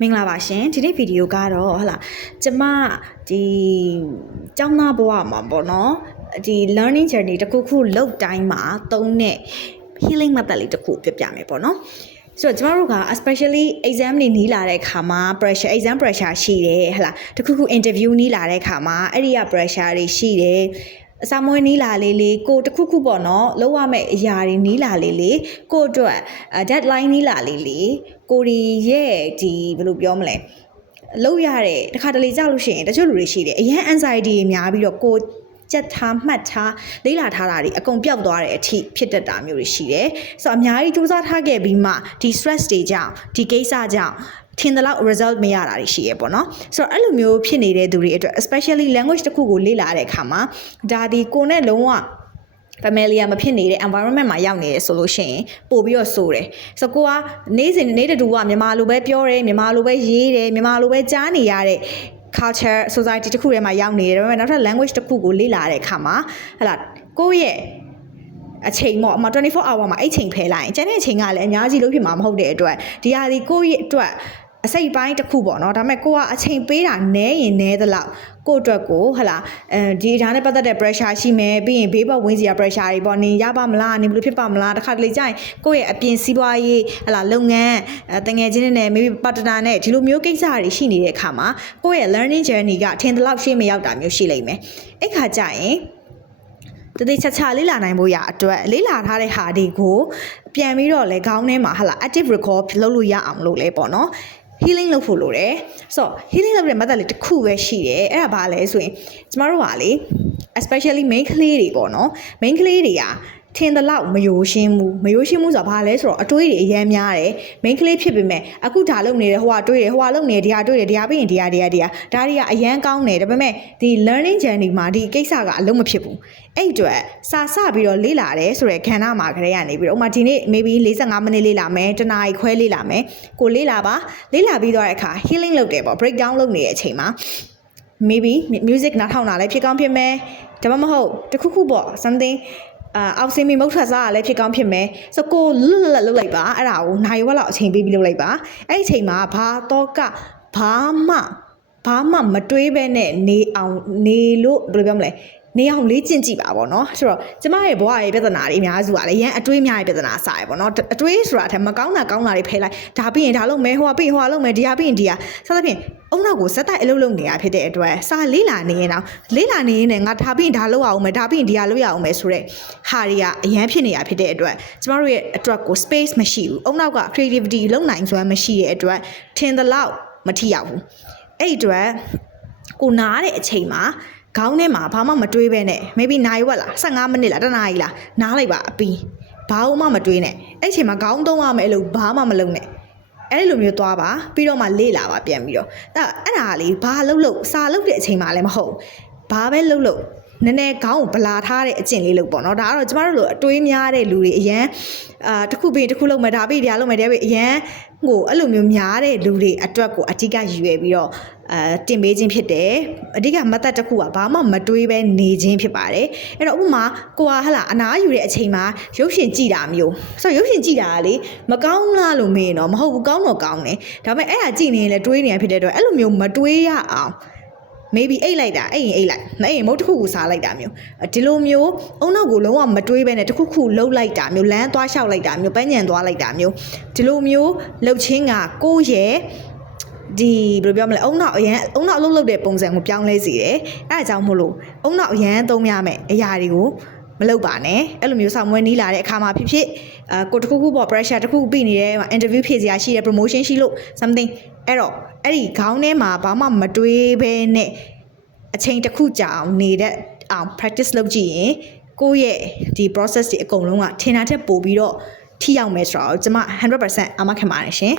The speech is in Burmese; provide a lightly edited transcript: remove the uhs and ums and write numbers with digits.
မင်္ဂလာပါရှင်ဒီနေ့ဗီဒီယိုကတော့ဟုတ်လားကျမဒီကျောင်းသားဘဝမှာပေါ့နော်ဒီ learning journey တစ်ခုခုလောက်တိုင်းမှာသုံးတဲ့ healing method လေးတစ်ခုပြပြမယ်ပေါ့နော်ဆိုတော့ကျမတို့က especially exam နေနီးလာတဲ့အခါမှာ pressure exam pressure ရှိတယ်ဟလားတစ်ခုခု interview နီးလာတဲ့အခါမှာအဲ့ဒီက pressure တွေရှိတယ်အစာမွေးနီးလာလေးကိုတစ်ခုခုပေါ့နော်လောက်ရမယ့်အရာတွေနီးလာလေးကိုအတွက် deadline နီးလာလေးကိုရီရဲ့ဒီဘယ်လိုပြောမလဲလောက်ရတဲ့တခါတလေကြောက်လို့ရှိရင်တချို့လူတွေရှိတယ်အရင် anxiety တွေများပြီးတော့ကိုကြက်ထားမှတ်ထားလေးလာထားတာတွေအကုန်ပျောက်သွားတဲ့အထိဖြစ်တတ်တာမျိုးတွေရှိတယ်ဆိုတော့အများကြီးစူးစမ်းထားခဲ့ပြီးမှဒီ stress တွေကြောင့်ဒီကိစ္စကြောင့်ထင်တယ်လို့ result မရတာတွေရှိရပေါ့နော်ဆိုတော့အဲ့လိုမျိုးဖြစ်နေတဲ့သူတွေအတွက် especially language တစ်ခုကိုလေ့လာတဲ့အခါမှာဒါဒီကိုနဲ့လုံးဝfamiliar မဖြစ်နေတဲ့ environment မှာရောက်နေတယ်ဆိုလို့ရှိရင်ပို့ပြီးတော့စိုးတယ်ဆိုတော့ကိုကနေ့စဉ်နေ့တူကမြန်မာလိုပဲပြောတယ်မြန်မာလိုပဲရေးတယ်မြန်မာလိုပဲကြားနေရတဲ့ culture society တစ်ခုထဲမှာရောက်နေတယ်ဒါပေမဲ့နောက်ထပ် language တစ်ခုကိုလေ့လာတဲ့အခါမှာဟလာကိုယ့်ရဲ့အချိန်ပေါ့အမ24 hour မှာအဲ့ချိန်ဖယ်လိုက်ရင်ကျန်တဲ့အချိန်ကလည်းအများကြီးလို့ဖြစ်မှာမဟုတ်တဲ့အတွက်ဒီဟာဒီကိုယ့်ရဲ့အတွက်အစိတ်ပိုင်းတစ်ခုပေါ့နော်ဒါပေမဲ့ကိုကအချိန်ပေးတာနည်းရင်နည်းသလောက်ကိုအတွက်ကိုဟလာဒီဒါနဲ့ပတ်သက်တဲ့ pressure ရှိမယ်ပြီးရင်ဘေးဘက်ဝင်းစီရ pressure တွေပေါ့နင်ရပါမလားနင်ဘယ်လိုဖြစ်ပါမလားတခါတလေကြာရင်ကိုယ့်ရဲ့အပြင်စီးပွားရေးဟလာလုပ်ငန်းတငယ်ချင်းတွေနဲ့ maybe partner နဲ့ဒီလိုမျိုးကိစ္စတွေရှိနေတဲ့အခါမှာကိုယ့်ရဲ့ learning journey ကထင်သလောက်ရှေ့မရောက်တာမျိုးရှိလိမ့်မယ်အဲ့ခါကျရင်တတိချာလေးလာနိုင်ဖို့ရအတွက်လေးလာထားတဲ့ဟာတွေကိုပြန်ပြီးတော့လေခေါင်းထဲမှာဟလာ active recall လုပ်လို့ရအောင်လို့လဲပေါ့နော် healing လုပ်ဖို့လိုတယ်ဆိုတော့ healing လုပ်တဲ့ method လေးတစ်ခုပဲရှိတယ်အဲ့ဒါဘာလဲဆိုရင်ကျမတို့ကလေ especially main ကလေးတွေပေါ့နော် main ကလေးတွေကထင်သလောက်မယိုရှင်းဘူးဆိုတာဘာလဲဆိုတော့အတွေးတွေအများများတယ် main ကလေးဖြစ်ပေမဲ့အခုဒါလုပ်နေတယ်ဟိုကတွေးတယ်ဟိုကလုပ်နေတယ်ဒီဟာတွေးတယ်ဒီဟာပြီးရင်ဒီဟာဒါတွေကအရန်ကောင်းတယ်ဒါပေမဲ့ဒီ learning journey မှာဒီကိစ္စကအလုံးမဖြစ်ဘူးအဲ့အတွက်စာစပြီးတော့လေ့လာတယ်ဆိုရယ်ခန္ဓာမှာခရဲကနေပြီးတော့ဥမာဒီနေ့ maybe 45မိနစ်လေ့လာမယ်တနားရီခွဲလေ့လာမယ်ကိုလေ့လာပြီးတော့တဲ့အခါ healing လုပ်တယ်ပေါ့ breakdown လုပ်နေတဲ့အချိန်မှာ maybe music နားထောင်တာလည်းဖြစ်ကောင်းဖြစ်မယ်ဒါမှမဟုတ်တခုခုပေါ့ somethingအောက်စင်းမီမုတ်ထွက်စားရလဲဖြစ်ကောင်းဖြစ်မယ်ဆိုကိုလွတ်လပ်လုပ်လိုက်ပါအဲ့ဒါကိုနိုင်ဝက်လောက်အချိန်ပေးပြီးလုပ်လိုက်ပါအဲ့ဒီအချိန်မှာဘာတော့ကဘာမှမတွေးပဲနဲ့နေအောင်နေလို့ဘယ်လိုပြောမလဲနေအောင်လေ့ကျင့်ကြည့်ပါပေါ့နော်ဆိုတော့ကျမရဲ့ဘဝရဲ့ပြဿနာတွေအများစုကလည်းရန်အတွေးများရဲ့ပြဿနာစားရပေါ့နော်အတွေးဆိုတာအထက်မကောင်းတာတွေဖယ်လိုက်ဒါပြီးရင်ဒါလုပ်မယ်ဟိုကပြီးရင်ဟိုကလုပ်မယ်ဒီဟာပြီးရင်ဒီဟာစသဖြင့်အုံနောက်ကိုစက်တိုက်အလုပ်လုပ်နေရဖြစ်တဲ့အတွက်စာလေးလာနေရင်တော့လေးလာနေရင်လည်းငါဒါပြီးရင်ဒါလုပ်ရအောင်မယ်ဒါပြီးရင်ဒီဟာလုပ်ရအောင်မယ်ဆိုတဲ့ဟာတွေကအရန်ဖြစ်နေရဖြစ်တဲ့အတွက်ကျမတို့ရဲ့အတွက်ကို space မရှိဘူးအုံနောက်က creativity လုပ်နိုင်စွမ်းမရှိတဲ့အတွက်ထင်သလောက်မထိရောက်ဘူးအဲ့အတွက်ကိုနားတဲ့အချိန်မှာခေါင်းထဲမှာဘာမှမတွေးပဲနဲ့ maybe နိုင်ဝက်လား15မိနစ်လားတနားရီလားနားလိုက်ပါအပြီးဘာမှမတွေးနဲ့အဲ့အချိန်မှာခေါင်းသုံးရမယ်လို့ဘာမှမလုပ်နဲ့အဲ့လိုမျိုးသွားပါပြီးတော့မှလေ့လာပါပြန်ပြီးတော့အဲ့ဒါလေးဘာလုပ်စာလုပ်တဲ့အချိန်မှာလည်းမဟုတ်ဘာပဲလုပ်နည်းနည်းခေါင်းကိုဗလာထားတဲ့အကျင့်လေးလုပ်ပေါ့နော်ဒါကတော့ကျမတို့လိုအတွေးများတဲ့လူတွေအရန်တစ်ခုပြီးတစ်ခုလုပ်မယ်ဒါပြီးဒါလုပ်မယ်ဒါပြီးအရန်ဟိုအဲ့လိုမျိုးများတဲ့လူတွေအတွက်ကိုအဓိကရည်ရွယ်ပြီးတော့တင်ပေးခြင်းဖြစ်တယ်အဓိကမသက်တစ်ခုကဘာမှမတွေးပဲနေခြင်းဖြစ်ပါတယ်အဲ့တော့ဥပမာကိုကဟလာအနားယူတဲ့အချိန်မှာရုပ်ရှင်ကြည့်တာမျိုးဆိုတော့ရုပ်ရှင်ကြည့်တာကလေမကောင်းလားလို့မေးရင်တော့မဟုတ်ဘူးကောင်းတော့ကောင်းတယ်ဒါပေမဲ့အဲ့ဒါကြည့်နေရင်လည်းတွေးနေရဖြစ်တဲ့အတွက်အဲ့လိုမျိုးမတွေးရအောင်maybe အိတ်လိုက်တာအိတ်ရင်အိတ်လိုက်မအိတ်ရင်မုတ်တစ်ခုကိုစားလိုက်တာမျိုးဒီလိုမျိုးအုံနောက်ကိုလုံးဝမတွေးပဲနဲ့တစ်ခုခုလှုပ်လိုက်တာမျိုးလမ်းသွားလျှောက်လိုက်တာမျိုးပန်းညံသွားလိုက်တာမျိုးဒီလိုမျိုးလှုပ်ချင်းကကိုယ့်ရဲ့ဒီဘယ်လိုပြောမလဲအုံနောက်အလုပ်တဲ့ပုံစံကိုပြောင်းလဲစေတယ်အဲအကြောင်းမို့လို့အုံနောက်အရန်သုံးရမယ်အရာတွေကိုမလုပ်ပါနဲ့အဲ့လိုမျိုးဆောင်မွေးနီးလာတဲ့အခါမှာဖြစ်ကိုတစ်ခုခုပေါ့ pressure တစ်ခုပြီးနေတယ် interview ဖြည့်စရာရှိတယ် promotion ရှိလို့ something အဲ့တော့အဲ့ဒီခေါင်းထဲမှာဘာမှမတွေးဘဲနဲ့အချိန်တစ်ခုကြာအောင်နေတဲ့အောင် practice လုပ်ကြည့်ရင်ကိုယ့်ရဲ့ဒီ process တွေအကုန်လုံးကထင်တာထက်ပိုပြီးတော့ထိရောက်မယ်ဆိုတော့ကျွန်မ 100% အာမခံပါတယ်ရှင်